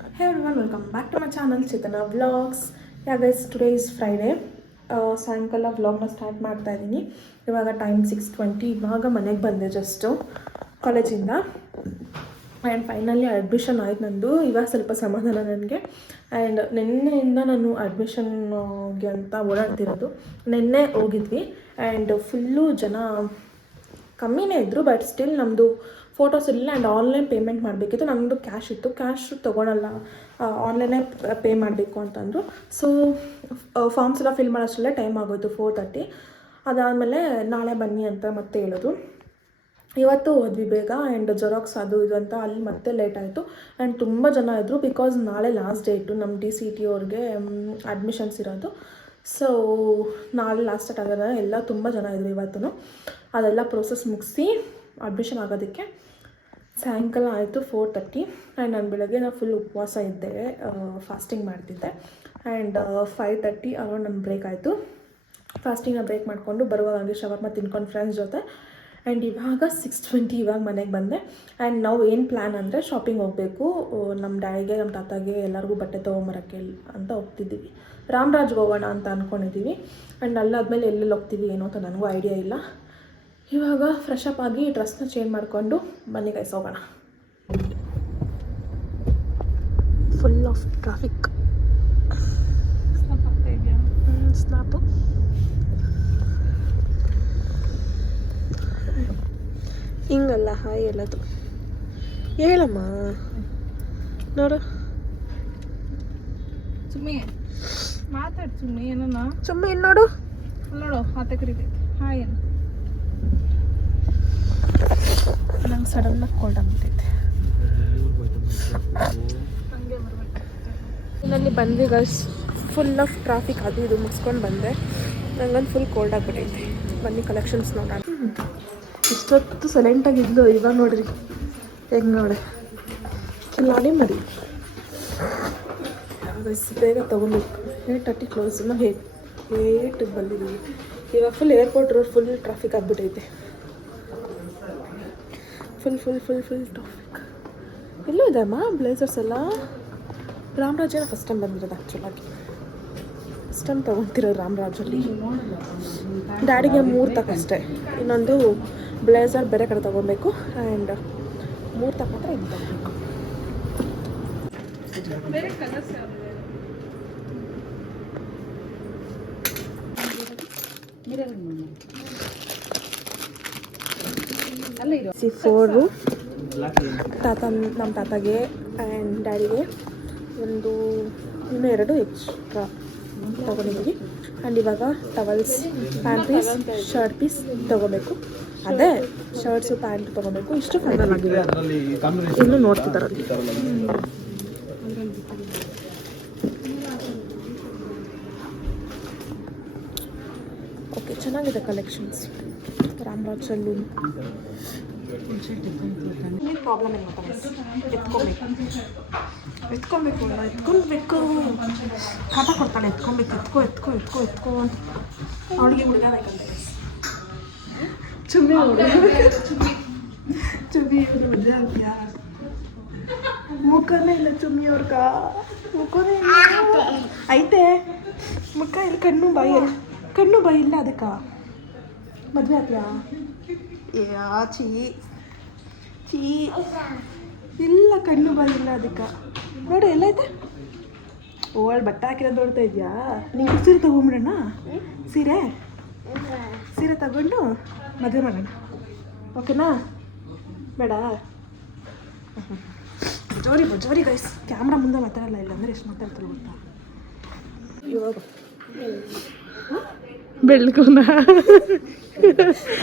Hey everyone, welcome back to my channel Chitana Vlogs. Yeah guys, today is Friday. ಸಾಯಂಕಾಲ ವ್ಲಾಗ್ನ start ಮಾಡ್ತಾ ಇದ್ದೀನಿ. ಇವಾಗ ಟೈಮ್ 6:20. ಇವಾಗ ಮನೆಗೆ ಬಂದೆ ಜಸ್ಟು ಕಾಲೇಜಿಂದ. ಆ್ಯಂಡ್ ಫೈನಲಿ ಅಡ್ಮಿಷನ್ ಆಯ್ತು ನಂದು. ಇವಾಗ ಸ್ವಲ್ಪ ಸಮಾಧಾನ ನನಗೆ. ಆ್ಯಂಡ್ ನಿನ್ನೆಯಿಂದ ನಾನು ಅಡ್ಮಿಷನ್ಗೆ ಅಂತ ಓಡಾಡ್ತಿರೋದು. ನಿನ್ನೆ ಹೋಗಿದ್ವಿ ಆ್ಯಂಡ್ ಫುಲ್ಲು ಜನ ಕಮ್ಮಿನೇ ಇದ್ದರು. ಬಟ್ ಸ್ಟಿಲ್ ನಮ್ಮದು ಫೋಟೋಸ್ ಇಲ್ಲ ಆ್ಯಂಡ್ ಆನ್ಲೈನ್ ಪೇಮೆಂಟ್ ಮಾಡಬೇಕಿತ್ತು. ನಮ್ಮದು ಕ್ಯಾಶ್ ಇತ್ತು, ಕ್ಯಾಶ್ ತೊಗೊಳಲ್ಲ, ಆನ್ಲೈನೇ ಪೇ ಮಾಡಬೇಕು ಅಂತಂದರು. ಸೊ ಫಾರ್ಮ್ಸ್ ಎಲ್ಲ ಫಿಲ್ ಮಾಡೋಷ್ಟರಲ್ಲೇ ಟೈಮ್ ಆಗೋಯ್ತು 4:30. ಅದಾದಮೇಲೆ ನಾಳೆ ಬನ್ನಿ ಅಂತ ಮತ್ತೆ ಹೇಳಿದ್ರು. ಇವತ್ತು ಹೋದ್ವಿ ಬೇಗ ಆ್ಯಂಡ್ ಜೆರಾಕ್ಸ್ ಅದು ಇದು ಅಂತ ಅಲ್ಲಿ ಮತ್ತೆ ಲೇಟ್ ಆಯಿತು. ಆ್ಯಂಡ್ ತುಂಬ ಜನ ಇದ್ದರು ಬಿಕಾಸ್ ನಾಳೆ ಲಾಸ್ಟ್ ಡೇಟು ನಮ್ಮ DCT ಅವ್ರಿಗೆ ಅಡ್ಮಿಷನ್ಸ್ ಇರೋದು. ಸೊ ನಾಳೆ ಲಾಸ್ಟ್ ಡೇಟ್ ಆಗೋದ್ರೆ ಎಲ್ಲ ತುಂಬ ಜನ ಇದ್ದರು ಇವತ್ತು. ಅದೆಲ್ಲ ಪ್ರೋಸೆಸ್ ಮುಗಿಸಿ ಅಡ್ಮಿಷನ್ ಆಗೋದಕ್ಕೆ ಸಾಯಂಕಾಲ ಆಯಿತು 4:30. ಆ್ಯಂಡ್ ನಾನು ಬೆಳಗ್ಗೆ ಫುಲ್ ಉಪವಾಸ ಇದ್ದೆ, ಫಾಸ್ಟಿಂಗ್ ಮಾಡ್ತಿದ್ದೆ. ಆ್ಯಂಡ್ 5:30 ಅರೌಂಡ್ ನನ್ನ ಬ್ರೇಕ್ ಆಯಿತು. ಫಾಸ್ಟಿಂಗ್ನ ಬ್ರೇಕ್ ಮಾಡಿಕೊಂಡು ಬರುವಾಗ ಹಂಗೆ ಶವರ್ಮ ತಿನ್ಕೊಂಡು ಫ್ರೆಂಡ್ಸ್ ಜೊತೆ. ಆ್ಯಂಡ್ ಇವಾಗ 6:20 ಇವಾಗ ಮನೆಗೆ ಬಂದೆ. ಆ್ಯಂಡ್ ನಾವು ಏನು ಪ್ಲ್ಯಾನ್ ಅಂದರೆ ಶಾಪಿಂಗ್ ಹೋಗಬೇಕು. ನಮ್ಮ ಡ್ಯಾಡಿಗೆ ನಮ್ಮ ತಾತಾಗೆ ಎಲ್ಲರಿಗೂ ಬಟ್ಟೆ ತೊಗೊಂಬರೋಕ್ಕೆ ಅಂತ ಹೋಗ್ತಿದ್ದೀವಿ. ರಾಮರಾಜ್ಗೆ ಹೋಗೋಣ ಅಂತ ಅಂದ್ಕೊಂಡಿದ್ದೀವಿ. ಆ್ಯಂಡ್ ಅಲ್ಲಾದ್ಮೇಲೆ ಎಲ್ಲೆಲ್ಲಿ ಹೋಗ್ತೀವಿ ಏನೋ ಅಂತ ನನಗೂ ಐಡಿಯಾ ಇಲ್ಲ. ಇವಾಗ ಫ್ರೆಶ್ ಅಪ್ ಆಗಿ ಡ್ರೆಸ್ನ ಚೇಂಜ್ ಮಾಡಿಕೊಂಡು ಬನ್ನಿ ಗೈಸ್ ಹೋಗೋಣ. Full of traffic. ಸ್ನಾಪು ಹಿಂಗಲ್ಲ ಹಾಯ್ ಎಲ್ಲದು ಹೇಳಮ್ಮ ನೋಡು. ಸುಮ್ಮನೆ ಮಾತಾಡು, ಸುಮ್ಮನೆ ಏನೋ ಸುಮ್ಮನೆ ಇಲ್ಲಿ ನೋಡು ನೋಡು ಹಾತೆ ಕರಿತೈತಿ. ಹಾಯ್ ಏನು ನಂಗೆ ಸಡನ್ನಾಗಿ ಕೋಲ್ಡ್ ಆಗ್ಬಿಟ್ಟೈತೆ. ಹಂಗೆ ಬರ್ಬೇಕು. ಇಲ್ಲಿ ಬಂದ್ವಿ ಗರ್ಲ್ಸ್, ಫುಲ್ ಆಫ್ ಟ್ರಾಫಿಕ್ ಅದು ಇದು ಮುಗಿಸ್ಕೊಂಡು ಬಂದೆ. ನಂಗೊಂದು ಫುಲ್ ಕೋಲ್ಡ್ ಆಗ್ಬಿಟ್ಟೈತೆ. ಬನ್ನಿ ಕಲೆಕ್ಷನ್ಸ್ ನೋಡೋಣ. ಇಷ್ಟೊತ್ತು ಸೈಲೆಂಟಾಗಿದ್ದು ಇವಾಗ ನೋಡ್ರಿ ಹೆಂಗೆ ನೋಡಿ ಕಿಲಾಡಿ ಮರಿ. ಬೇಗ ತೊಗೊಬೇಕು. 8:30 ಕ್ಲೋಸ್. ನಾವು 8 ಬಂದಿದ್ದೀವಿ. ಇವಾಗ full airport road full traffic ಆಗಿಬಿಟ್ಟೈತೆ. Full traffic. ಎಲ್ಲೂ ಇದೆಯಮ್ಮ ಬ್ಲೇಸರ್ಸ್ ಎಲ್ಲ. ರಾಮರಾಜನ ಫಸ್ಟ್ ಟೈಮ್ ಬಂದಿರೋದು ಆ್ಯಕ್ಚುಲಾಗಿ. First time ತೊಗೊತಿರೋದು ರಾಮರಾಜಲ್ಲಿ. ಡ್ಯಾಡಿಗೆ 3 ತಕ್ಕಷ್ಟೇ. ಇನ್ನೊಂದು ಬ್ಲೇಸರ್ ಬೇರೆ ಕಡೆ ತೊಗೊಬೇಕು. ಆ್ಯಂಡ್ 3 ತಗೊಂಡ್ರೆ ಇದು ತೊಗೊಬೇಕು. ಬೇರೆ ಕಲರ್ಸ್ ಯಾವ್ದು? C4 ತಾತ, ನಮ್ಮ ತಾತಾಗೆ ಆ್ಯಂಡ್ ಡ್ಯಾಡಿಗೆ ಇನ್ನೂ 2 ಎಕ್ಸ್ಟ್ರಾ ತೊಗೊಂಡಿದ್ದೀವಿ. ಆ್ಯಂಡ್ ಇವಾಗ towels, pant piece, shirt piece ತೊಗೋಬೇಕು. ಅದೇ ಶರ್ಟ್ಸು ಪ್ಯಾಂಟ್ ತೊಗೋಬೇಕು. ಇಷ್ಟು ಫೈನಲ್ ಆಗಿದೆ. ಇನ್ನೂ ನೋಡ್ತಿದ್ದಾರೆ ಅಲ್ಲಿ. ಓಕೆ, ಚೆನ್ನಾಗಿದೆ ಕಲೆಕ್ಷನ್ಸ್ ರಾಮರಾಜಲ್ಲೂ. ಪ್ರಾಬ್ಲಮ್ ಏನು ಗೊತ್ತಾ, ಎತ್ಕೊಬೇಕು ಕಾಟ ಕೊಡ್ತಾಳೆ. ಎತ್ಕೊ ಅಂತ ಅವಳಿಗೆ ಹುಡುಗಬೇಕಂತ. ಚುಮ್ಮಿ ಮದುವೆ ಆಗ್ತೀಯಾ? ಮುಖನೇ ಇಲ್ಲ ಚುಮ್ಮಿ ಅವ್ರಗ. ಮುಖನೇ ಐತೆ ಮುಖ ಇಲ್ಲ, ಕಣ್ಣು ಬಾಯಿ ಇಲ್ಲ. ಅದಕ್ಕೆ ಮದುವೆ ಆಗ್ತೀಯಾ? ಚೀ ಇಲ್ಲ, ಕಣ್ಣು ಬಾಯಿ ಇಲ್ಲ ಅದಕ್ಕೆ. ನೋಡು ಎಲ್ಲೈತೆ. ಓಳ್ ಬಟ್ಟೆ ಹಾಕಿರೋದು ನೋಡ್ತಾ ಇದೆಯಾ? ನೀವು ಸೀರೆ ತೊಗೊಂಬಿಡೋಣ. ಸೀರೆ ತಗೊಂಡು ಮದುವೆ ಮಾಡೋಣ, ಓಕೆನಾ? ಬೇಡ ಜೋರಿ ಗೈಸ್. ಕ್ಯಾಮ್ರಾ ಮುಂದೆ ಮಾತಾಡಲ್ಲ, ಇಲ್ಲ ಅಂದರೆ ಎಷ್ಟು ಮಾತಾಡ್ತಾರೆ ಗೊತ್ತಾ? ಇವಾಗ ಬೆಳ್ಕೋನ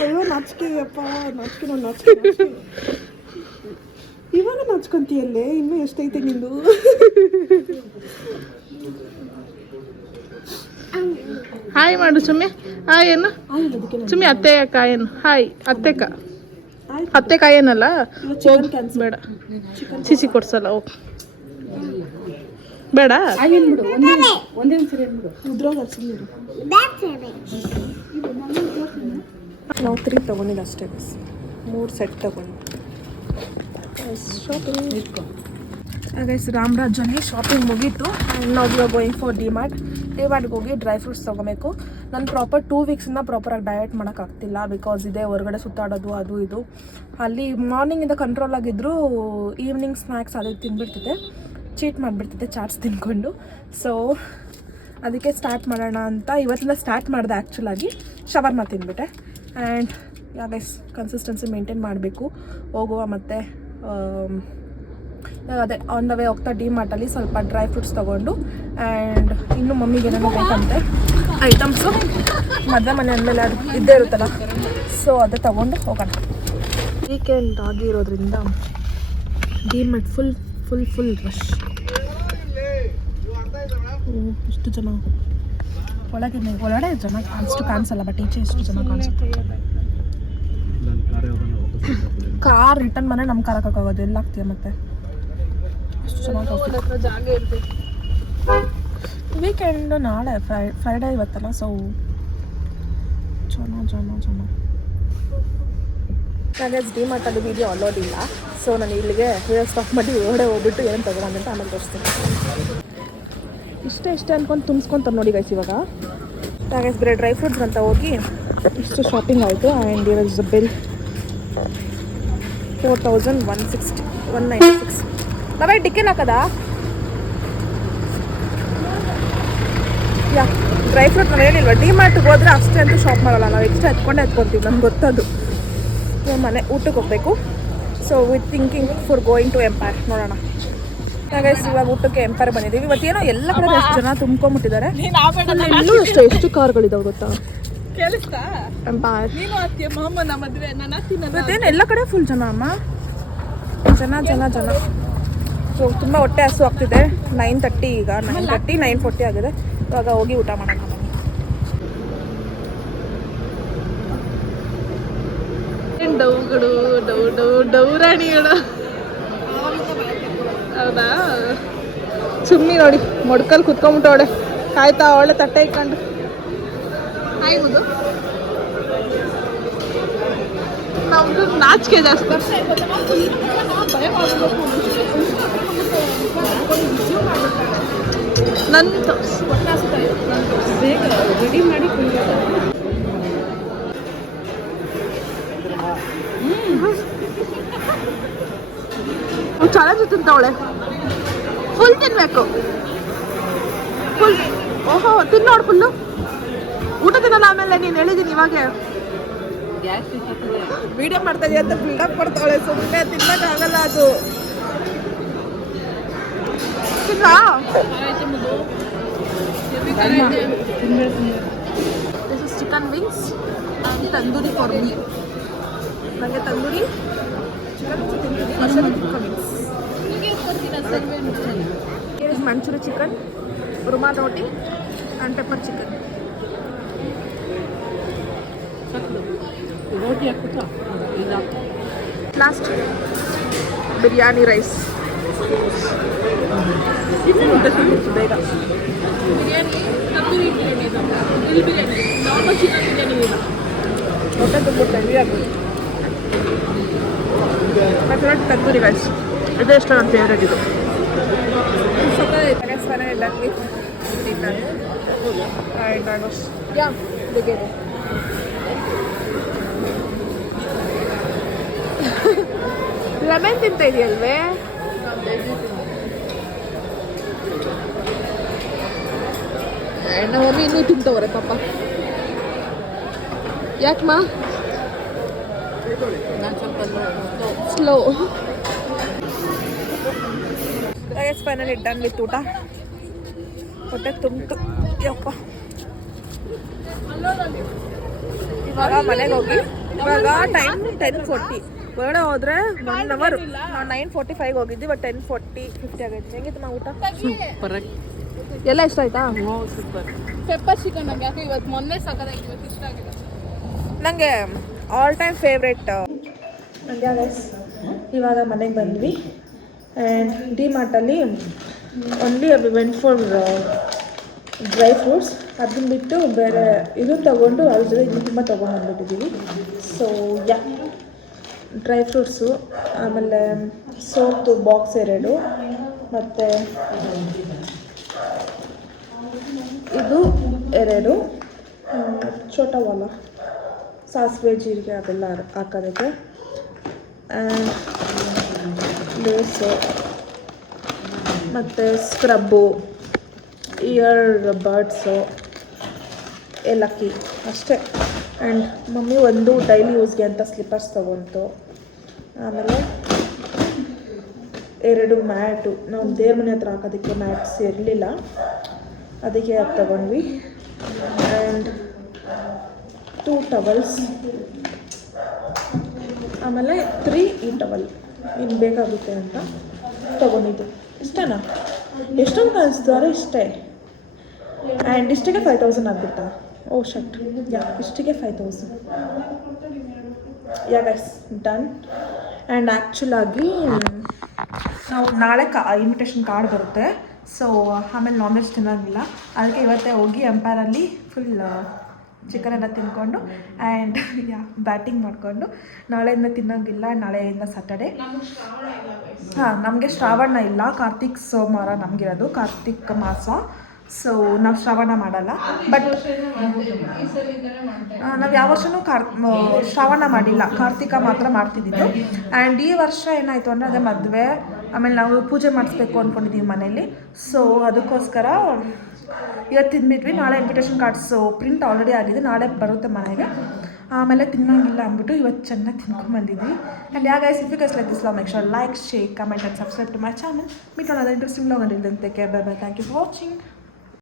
ಅಯ್ಯೋ ನಾಚಿಕೆಯಪ್ಪ, ನಾಚಿಕೆ. ಇವಾಗ ನಾಚ್ಕೊಂತೀಯಲ್ಲೇ, ಇನ್ನೂ ಎಷ್ಟೈತೆ ನಿಂದು? ಹಾಯ್ ಮಾಡು ಸುಮ್ಮನೆ. ಹಾಯ್ ಏನು ಸುಮ್ಮನೆ? ಅತ್ತೆಕಾಯೇನು? ಹಾಯ್ ಅತ್ತೆಕಾಯೇನಲ್ಲ. ಬೇಡ, ಸಿಸಿ ಕೊಡ್ಸಲ್ಲ. ಓಕೆ ಬೇಡ. ನಾವು 3 ತೊಗೊಂಡಿದ್ದು ಅಷ್ಟೇ ಬಸ್. 3 ಸೆಟ್ ತೊಗೊಂಡು ಶಾಪಿಂಗ್. ಗೈಸ್ ರಾಮರಾಜಲ್ಲಿ ಶಾಪಿಂಗ್ ಮುಗೀತು ಆ್ಯಂಡ್ ನಾವು ಇವಾಗ ಗೋಯಿಂಗ್ ಫಾರ್ ಡಿಮಾರ್ಟ್ಗೆ ಹೋಗಿ ಡ್ರೈ ಫ್ರೂಟ್ಸ್ ತೊಗೋಬೇಕು. ನಾನು ಪ್ರಾಪರ್ 2 ವೀಕ್ಸಿಂದ ಪ್ರಾಪರಾಗಿ ಡಯಟ್ ಮಾಡೋಕ್ಕಾಗ್ತಿಲ್ಲ ಬಿಕಾಸ್ ಇದೆ ಹೊರಗಡೆ ಸುತ್ತಾಡೋದು ಅದು ಇದು. ಅಲ್ಲಿ ಮಾರ್ನಿಂಗಿಂದ ಕಂಟ್ರೋಲ್ ಆಗಿದ್ದರೂ ಈವ್ನಿಂಗ್ ಸ್ನ್ಯಾಕ್ಸ್ ಅದು ತಿಂದ್ಬಿಡ್ತಿದ್ದೆ, ಚೀಟ್ ಮಾಡಿಬಿಡ್ತಿದ್ದೆ ಚಾಟ್ಸ್ ತಿನ್ಕೊಂಡು. ಸೊ ಅದಕ್ಕೆ ಸ್ಟಾರ್ಟ್ ಮಾಡೋಣ ಅಂತ ಇವತ್ತಿಂದ ಸ್ಟಾರ್ಟ್ ಮಾಡಿದೆ. ಆ್ಯಕ್ಚುಲಾಗಿ ಶವರ್ಮ ತಿಂದ್ಬಿಟ್ಟೆ ಆ್ಯಂಡ್ ಗೈಸ್ ಕನ್ಸಿಸ್ಟೆನ್ಸಿ ಮೇಂಟೈನ್ ಮಾಡಬೇಕು ಹೋಗುವ. ಮತ್ತು ಅದೇ ಆನ್ ದ ವೇ ಹೋಗ್ತಾ ಡಿಮಾರ್ಟಲ್ಲಿ ಸ್ವಲ್ಪ ಡ್ರೈ ಫ್ರೂಟ್ಸ್ ತೊಗೊಂಡು ಆ್ಯಂಡ್ ಇನ್ನೂ ಮಮ್ಮಿಗೆ ಏನೇನೋ ಬೇಕಂತೆ ಐಟಮ್ಸು, ಮದುವೆ ಮನೆ ಅಂದಮೇಲೆ ಅದು ಇದ್ದೇ ಇರುತ್ತಲ್ಲ, ಸೊ ಅದು ತೊಗೊಂಡು ಹೋಗೋಣ. ವೀಕೆಂಡ್ ಆಗಿರೋದ್ರಿಂದ ಡಿಮಾರ್ಟ್ ಫುಲ್ ರಶ್. ಎಷ್ಟು ಜನ ಒಳಗಡೆ ಜನ ಅಷ್ಟು ಕಾಣಿಸಲ್ಲ, ಬಟ್ ಈಚೆ ಎಷ್ಟು ಜನ ಕಾಣಿಸುತ್ತೆ. ಕಾರ್ ರಿಟರ್ನ್ ಮನೆ ನಮ್ಮ ಕಾರ್ ಹಾಕೋಕ್ಕಾಗೋದು, ಎಲ್ಲ ಆಗ್ತೀಯ ಮತ್ತೆ ಅಷ್ಟು ಚೆನ್ನಾಗಿ ಜಾಗ ಇರ್ತೈತಿ. ವೀಕೆಂಡ್ ನಾಳೆ ಫ್ರೈಡೇ ಇವತ್ತಲ್ಲ, ಸೊ ಜನ ಹಾಗೆ ಡಿಮಾರ್ಟಲ್ಲಿ ವೀಡಿಯೋ ಅಲೋಡಿಲ್ಲ. ಸೊ ನಾನು ಇಲ್ಲಿಗೆ ವಿಡಿಯೋ ಸ್ಟಾಪ್ ಮಾಡಿ ಹೊರಗಡೆ ಹೋಗ್ಬಿಟ್ಟು ಏನು ತಗೊಳ್ಳೋಣ ಅಂತ ಆಮೇಲೆ ತೋರಿಸ್ತೀನಿ. ಇಷ್ಟೇ ಅಂದ್ಕೊಂಡು ತುಂಬಿಸ್ಕೊಂತಾರೆ ನೋಡಿ ಗೈಸ್. ಇವಾಗ ಹಾಗೆ ಬೇರೆ ಡ್ರೈ ಫ್ರೂಟ್ಸ್ ಅಂತ ಹೋಗಿ ಇಷ್ಟು ಶಾಪಿಂಗ್ ಆಯಿತು ಆ್ಯಂಡ್ ಇವಾಗ ಇಸ್ ಬಿಲ್ 4196. ನಾವೇ ಟಿಕೆಟ್ ಹಾಕದಾ? ಯಾ ಡ್ರೈ ಫ್ರೂಟ್ ನಾವು ಏನಿಲ್ವ, ಡಿಮಾರ್ಟ್ಗೆ ಹೋದರೆ ಅಷ್ಟೇ ಅಂತೂ ಶಾಪ್ ಮಾಡಲ್ಲ, ನಾವು ಎಕ್ಸ್ಟ್ರಾ ಎತ್ಕೊತೀವಿ, ನಮ್ಗೆ ಗೊತ್ತದು. ಮನೆ ಊಟಕ್ಕೆ ಹೋಗಬೇಕು. So with thinking for going to empire. ನೋಡೋಣ ಹಾಗೆ ಇವಾಗ ಊಟಕ್ಕೆ ಎಂಪೈರ್ ಬಂದಿದ್ದೀವಿ. ಇವತ್ತೇನೋ ಎಲ್ಲ ಕಡೆ ಎಷ್ಟು ಜನ ತುಂಬ್ಕೊಂಬಿಟ್ಟಿದ್ದಾರೆ. ಇನ್ನೂ ಎಷ್ಟು ಕಾರ್ಗಳಿದಾವೆ ಗೊತ್ತಾ? ಎಂಪೈರ್ ಇವತ್ತೇನು ಎಲ್ಲ ಕಡೆ ಫುಲ್ ಜನ ಅಮ್ಮ, ಜನ. ಸೊ ತುಂಬ ಹೊಟ್ಟೆ ಹಸು ಆಗ್ತಿದೆ. 9:30 ಈಗ 9:40 ಆಗಿದೆ. ಇವಾಗ ಹೋಗಿ ಊಟ ಮಾಡೋಣ. ಡೌರಾಣಿಗಳು ಹೌದಾ? ಸುಮ್ಮನೆ ನೋಡಿ ಮೊಡ್ಕಲ್ಲಿ ಕುತ್ಕೊಂಬಿಟ್ಟವಳೆ, ಕಾಯ್ತಾ ಅವಳೆ ತಟ್ಟೆ ಇಟ್ಕೊಂಡು. ಆಯ್ಬೋದು ನಮ್ದು ನಾಚಿಕೆ ಜಾಸ್ತಿ. ನನ್ನ ರೆಡಿ ಮಾಡಿ ಚಾಲೆಂಜ್ ತಿಂತವಳೆ. ಫುಲ್ ತಿನ್ಬೇಕು, ಫುಲ್. ಓಹೋ ತಿನ್ನೋಡು ಫುಲ್ಲು. ಊಟ ತಿನ್ನಲ್ಲ ಆಮೇಲೆ. ನೀನು ಹೇಳಿದ್ದೀನಿ ಇವಾಗ ವಿಡಿಯೋ ಮಾಡ್ತಾ ಇದೀಯ ಅಂತ ಬಿಲ್ಡಪ್ ಕೊಡ್ತಾವಳೆ. ಸುಮ್ಮನೆ ತಿನ್ನಕ್ಕಾಗಲ್ಲ ಅದು. This is chicken wings and tandoori for me. ನನಗೆ tandoori masala chicken wings. Manchurian chicken, rumal roti and pepper chicken. Last biryani rice. ಬೇಗ ಹೊಟ್ಟೆ ತುಂಬಿಟ್ಟು ಮೈ ಫೇವ್ರೆಟ್ ತಂದೂರಿ ರೈಸ್. ಇದೇ ಇಷ್ಟ ನನ್ನ ಫೇವ್ರೆಟ್ ಇದು. ಲೆಮನ್ ತಿಂತ ಇದೆಯಲ್ವೇ? ನಮ್ಮ ಮಮ್ಮಿ ಇನ್ನೂ ತಿಂತವ್ರೆ ಪಾಪ. ಯಾಕಮ್ಮ ಸ್ಲೋ? ಫೈನಲಿ ಡನ್ ವಿತ್ ಊಟ. ಹೊಟ್ಟೆ ತುಂಬಿತು ಯಪ್ಪ. ಇವಾಗ ಮನೆಗೆ ಹೋಗಿ, ಇವಾಗ ಟೈಮ್ 10:40. ಹೊರಗಡೆ ಹೋದ್ರೆ 1 ಅವರ್. ನಾವು 9:45 ಹೋಗಿದ್ವಿ, ಬಟ್ 10:40 ಆಗೈತೆ. ಹೆಂಗಿತ್ತು ಮಾ ಊಟ? ಸೂಪರ್ ಆಗಿ. ಎಲ್ಲ ಇಷ್ಟ ಆಯ್ತಾ? ಸೂಪರ್. ಪೆಪ್ಪರ್ ಚಿಕನ್ ನಂಗೆ ಯಾಕೆ ಇವತ್ತು ಮೊನ್ನೆ ಸಾಕಾಗಿ ಇವತ್ತು ಇಷ್ಟ ಆಗಿದೆ ನನಗೆ. All time favourite. Mandya guys, ಇವಾಗ ಮನೆಗೆ ಬಂದ್ವಿ ಆ್ಯಂಡ್ ಡಿಮಾರ್ಟಲ್ಲಿ only went for dry fruits. ಅದನ್ನ ಬಿಟ್ಟು ಬೇರೆ ಇದು ತೊಗೊಂಡು ಅದ್ರ ಜೊತೆ ಇದು ತುಂಬ ತೊಗೊಂಡ್ಬಂದ್ಬಿಟ್ಟಿದ್ದೀವಿ. ಸೊ ಯಾ ಡ್ರೈ ಫ್ರೂಟ್ಸು, ಆಮೇಲೆ ಸೋಪ್ದು ಬಾಕ್ಸ್ 2, ಮತ್ತು ಇದು 2 ಚೋಟವಾಲ ಸಾಸಿವೆ ಜೀರಿಗೆ ಅದೆಲ್ಲ ಹಾಕೋದಕ್ಕೆ. ಆ್ಯಂಡ್ ಲೇಸು ಮತ್ತು ಸ್ಕ್ರಬ್ಬು, ಇಯರ್ ಬಡ್ಸು, ಏಲಕ್ಕಿ ಅಷ್ಟೇ. ಆ್ಯಂಡ್ ಮಮ್ಮಿ ಒಂದು ಡೈಲಿ ಯೂಸ್ಗೆ ಅಂತ ಸ್ಲಿಪ್ಪರ್ಸ್ ತೊಗೊಂತು. ಆಮೇಲೆ 2 ಮ್ಯಾಟು, ನಾವು ದೇವ್ರ ಮನೆ ಹತ್ರ ಹಾಕೋದಕ್ಕೆ ಮ್ಯಾಟ್ಸ್ ಇರಲಿಲ್ಲ, ಅದಕ್ಕೆ ಅದು ತೊಗೊಂಡ್ವಿ. ಆ್ಯಂಡ್ 2 ಟವಲ್ಸ್, ಆಮೇಲೆ 3 ಈ ಟವಲ್ ಇನ್ನು ಬೇಕಾಗುತ್ತೆ ಅಂತ ತೊಗೊಂಡಿದ್ದು. ಇಷ್ಟನಾ? ಎಷ್ಟೊಂದು ಕಾಣಿಸ್ತಾರೆ ಇಷ್ಟೇ. ಆ್ಯಂಡ್ ಇಷ್ಟಿಗೆ 5000 ಆಗಿಬಿಡ್ತಾ? ಓ ಶಟ್, ಇಷ್ಟಿಗೆ 5000. Guys done. ಆ್ಯಂಡ್ ಆ್ಯಕ್ಚುಲಾಗಿ ನಾವು ನಾಳೆ ಇನ್ವಿಟೇಷನ್ ಕಾರ್ಡ್ ಬರುತ್ತೆ. ಸೊ ಆಮೇಲೆ ನಾನ್ ವೆಜ್ ತಿನ್ನೋಂಗಿಲ್ಲ, ಅದಕ್ಕೆ ಇವತ್ತೇ ಹೋಗಿ ಎಂಪೈರಲ್ಲಿ ಫುಲ್ ಚಿಕನ್ ಎಲ್ಲ ತಿನ್ಕೊಂಡು ಆ್ಯಂಡ್ ಬ್ಯಾಟಿಂಗ್ ಮಾಡಿಕೊಂಡು ನಾಳೆಯಿಂದ ತಿನ್ನೋಂಗಿಲ್ಲ. ನಾಳೆಯಿಂದ ಸ್ಯಾಟರ್ಡೆ. ಹಾಂ, ನಮಗೆ ಶ್ರಾವಣ ಇಲ್ಲ, ಕಾರ್ತಿಕ್ ಸೋಮವಾರ ನಮಗಿರೋದು, ಕಾರ್ತಿಕ್ ಮಾಸ. ಸೊ ನಾವು ಶ್ರಾವಣ ಮಾಡಲ್ಲ. ಬಟ್ ನಾವು ಯಾವ ವರ್ಷವೂ ಶ್ರಾವಣ ಮಾಡಿಲ್ಲ, ಕಾರ್ತಿಕ ಮಾತ್ರ ಮಾಡ್ತಿದ್ದಿದ್ದು. ಆ್ಯಂಡ್ ಈ ವರ್ಷ ಏನಾಯಿತು ಅಂದರೆ ಅದೇ ಮದುವೆ, ಆಮೇಲೆ ನಾವು ಪೂಜೆ ಮಾಡಿಸ್ಬೇಕು ಅಂದ್ಕೊಂಡಿದ್ದೀವಿ ಮನೇಲಿ. ಸೊ ಅದಕ್ಕೋಸ್ಕರ ಇವತ್ತು ತಿಂದ್ಬಿಟ್ವಿ. ನಾಳೆ ಇನ್ವಿಟೇಷನ್ ಕಾರ್ಡ್ಸು ಪ್ರಿಂಟ್ ಆಲ್ರೆಡಿ ಆಗಿದೆ, ನಾಳೆ ಬರುತ್ತೆ ಮನೆಗೆ. ಆಮೇಲೆ ತಿನ್ನೋಂಗಿಲ್ಲ ಅಂದ್ಬಿಟ್ಟು ಇವತ್ತು ಚೆನ್ನಾಗಿ ತಿನ್ಕೊಂಡ್ಬಂದಿದ್ವಿ. And guys, if you guys like this vlog, make sure like, share, comment and subscribe to my channel. Meet on other interesting vlog. Until then take care, bye bye, thank you for watching.